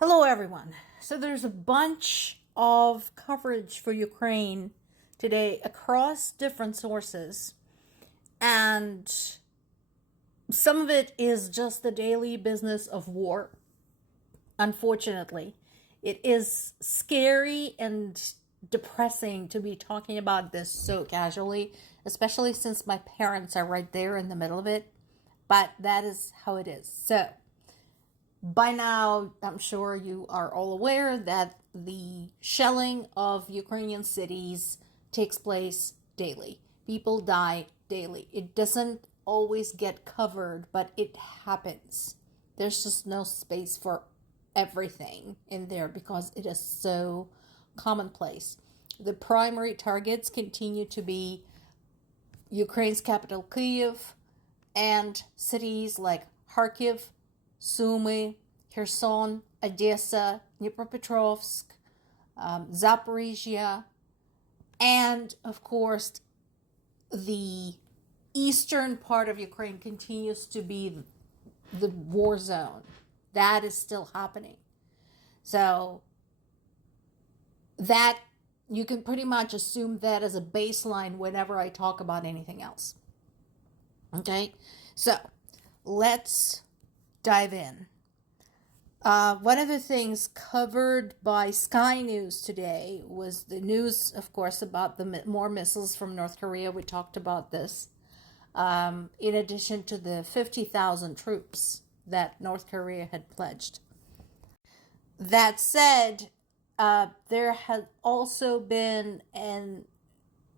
Hello, everyone. So, there's a bunch of coverage for Ukraine today across different sources, and some of it is just the daily business of war. Unfortunately, it is scary and depressing to be talking about this so casually, especially since my parents are right there in the middle of it. But that is how it is. So, by now, I'm sure you are all aware that the shelling of Ukrainian cities takes place daily. People die daily. It doesn't always get covered, but it happens. There's just no space for everything in there because it is so commonplace. The primary targets continue to be Ukraine's capital, Kyiv, and cities like Kharkiv, Sumy, Kherson, Odessa, Dnipropetrovsk, Zaporizhia, and of course, the eastern part of Ukraine continues to be the war zone. That is still happening. So, that you can pretty much assume that as a baseline whenever I talk about anything else. Okay, so let's dive in. One of the things covered by Sky News today was the news, of course, about the more missiles from North Korea. We talked about this. In addition to the 50,000 troops that North Korea had pledged. That said, there has also been an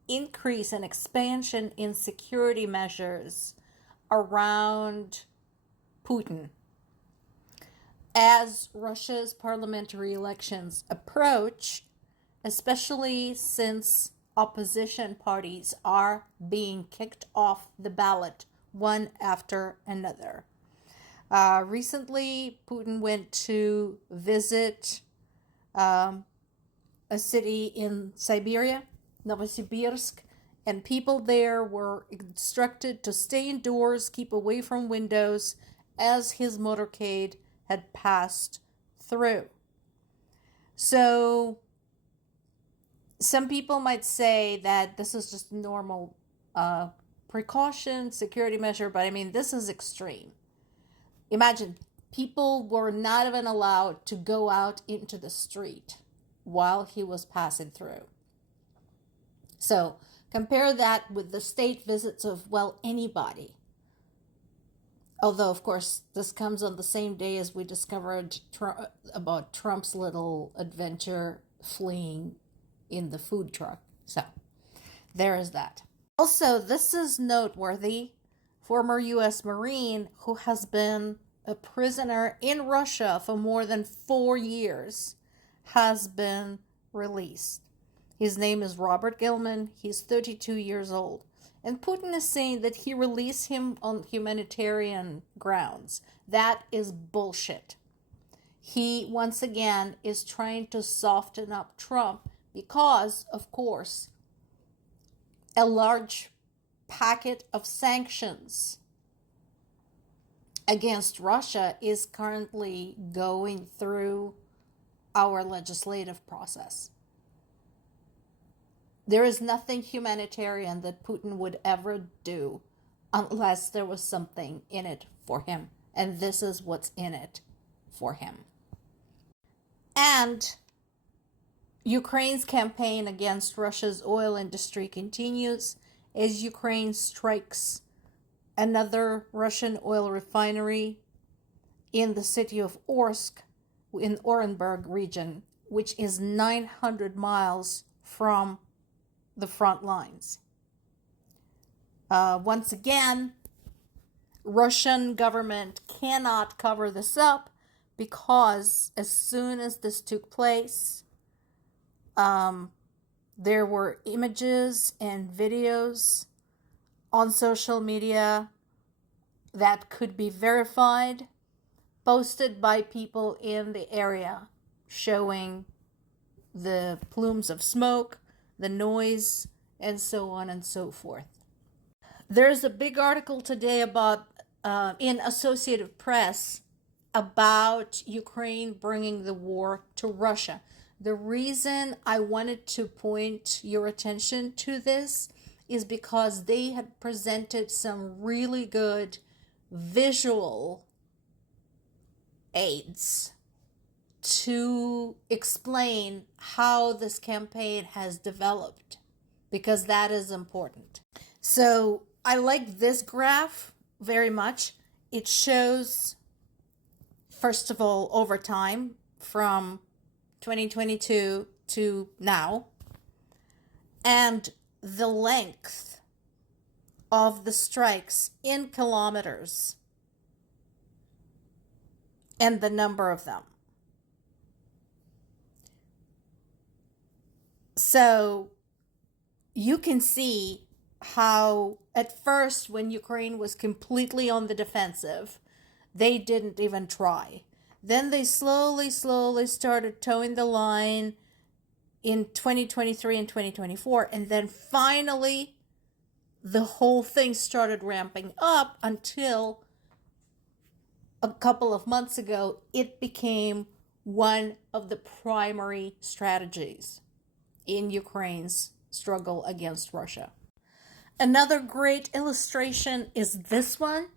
increase and expansion in security measures around Putin. As Russia's parliamentary elections approach, especially since opposition parties are being kicked off the ballot one after another. Recently, Putin went to visit a city in Siberia, Novosibirsk, and people there were instructed to stay indoors, keep away from windows as his motorcade had passed through. So, some people might say that this is just a normal precaution, security measure, but I mean, this is extreme. Imagine, people were not even allowed to go out into the street while he was passing through. So, compare that with the state visits of, well, anybody. Although, of course, this comes on the same day as we discovered about Trump's little adventure fleeing in the food truck. So, there is that. Also, this is noteworthy. Former U.S. Marine who has been a prisoner in Russia for more than 4 years has been released. His name is Robert Gilman. He's 32 years old. And Putin is saying that he released him on humanitarian grounds. That is bullshit. He, once again, is trying to soften up Trump because, of course, a large packet of sanctions against Russia is currently going through our legislative process. There is nothing humanitarian that Putin would ever do unless there was something in it for him. And this is what's in it for him. And Ukraine's campaign against Russia's oil industry continues as Ukraine strikes another Russian oil refinery in the city of Orsk in Orenburg region, which is 900 miles from the front lines. Once again, Russian government cannot cover this up because as soon as this took place, there were images and videos on social media that could be verified, posted by people in the area, showing the plumes of smoke, the noise, and so on and so forth. There's a big article today about in Associated Press about Ukraine bringing the war to Russia. The reason I wanted to point your attention to this is because they had presented some really good visual aids to explain how this campaign has developed, because that is important. So I like this graph very much. It shows, first of all, over time from 2022 to now, and the length of the strikes in kilometers and the number of them. So you can see how at first, when Ukraine was completely on the defensive, they didn't even try. Then they slowly started towing the line in 2023 and 2024. And then finally, the whole thing started ramping up until a couple of months ago, it became one of the primary strategies in Ukraine's struggle against Russia. Another great illustration is this one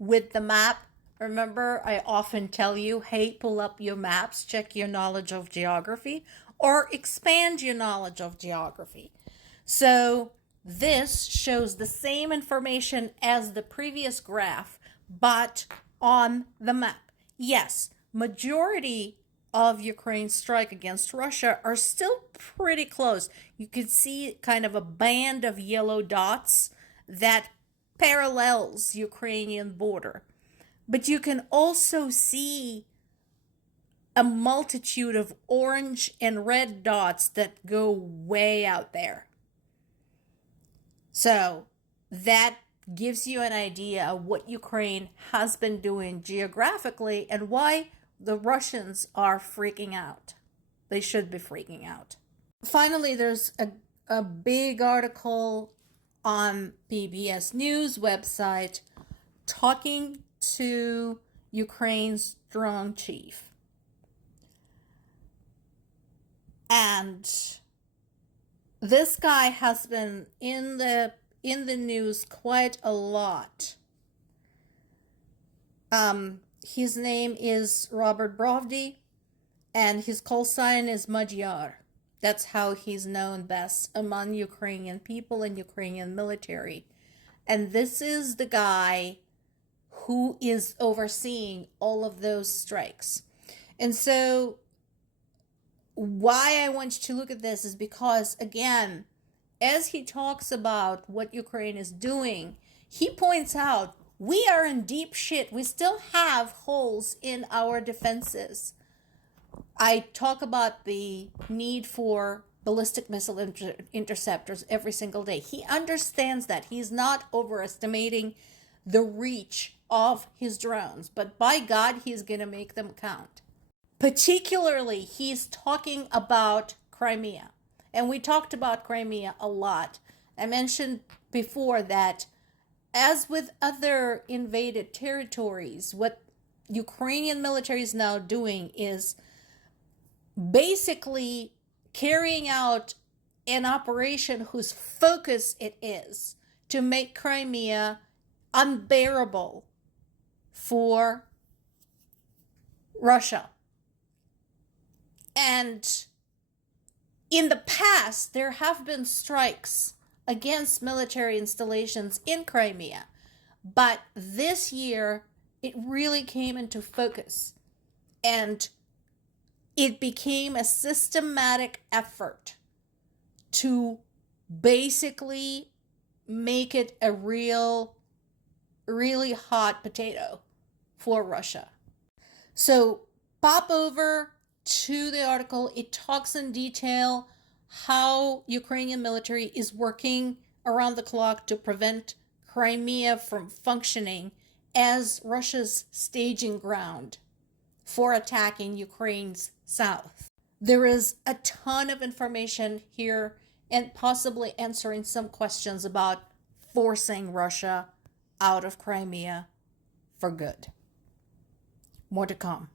with the map. Remember, I often tell you, hey, pull up your maps, check your knowledge of geography, or expand your knowledge of geography. So this shows the same information as the previous graph, but on the map. Yes, majority of Ukraine's strike against Russia are still pretty close. You can see kind of a band of yellow dots that parallels Ukrainian border. But you can also see a multitude of orange and red dots that go way out there. So that gives you an idea of what Ukraine has been doing geographically and why the Russians are freaking out. They should be freaking out. Finally, there's a big article on PBS News website talking to Ukraine's drone chief. And this guy has been in the news quite a lot. His name is Robert Brovdy, and his call sign is Magyar. That's how he's known best among Ukrainian people and Ukrainian military. And this is the guy who is overseeing all of those strikes. And so why I want you to look at this is because, again, as he talks about what Ukraine is doing, he points out we are in deep shit. We still have holes in our defenses. I talk about the need for ballistic missile interceptors every single day. He understands that. He's not overestimating the reach of his drones, but by God, he's going to make them count. Particularly, he's talking about Crimea. And we talked about Crimea a lot. I mentioned before that, as with other invaded territories, what Ukrainian military is now doing is basically carrying out an operation whose focus it is to make Crimea unbearable for Russia. And in the past, there have been strikes against military installations in Crimea. But this year, it really came into focus. And it became a systematic effort to basically make it a really hot potato for Russia. So pop over to the article. It talks in detail how Ukrainian military is working around the clock to prevent Crimea from functioning as Russia's staging ground for attacking Ukraine's south. There is a ton of information here and possibly answering some questions about forcing Russia out of Crimea for good. More to come.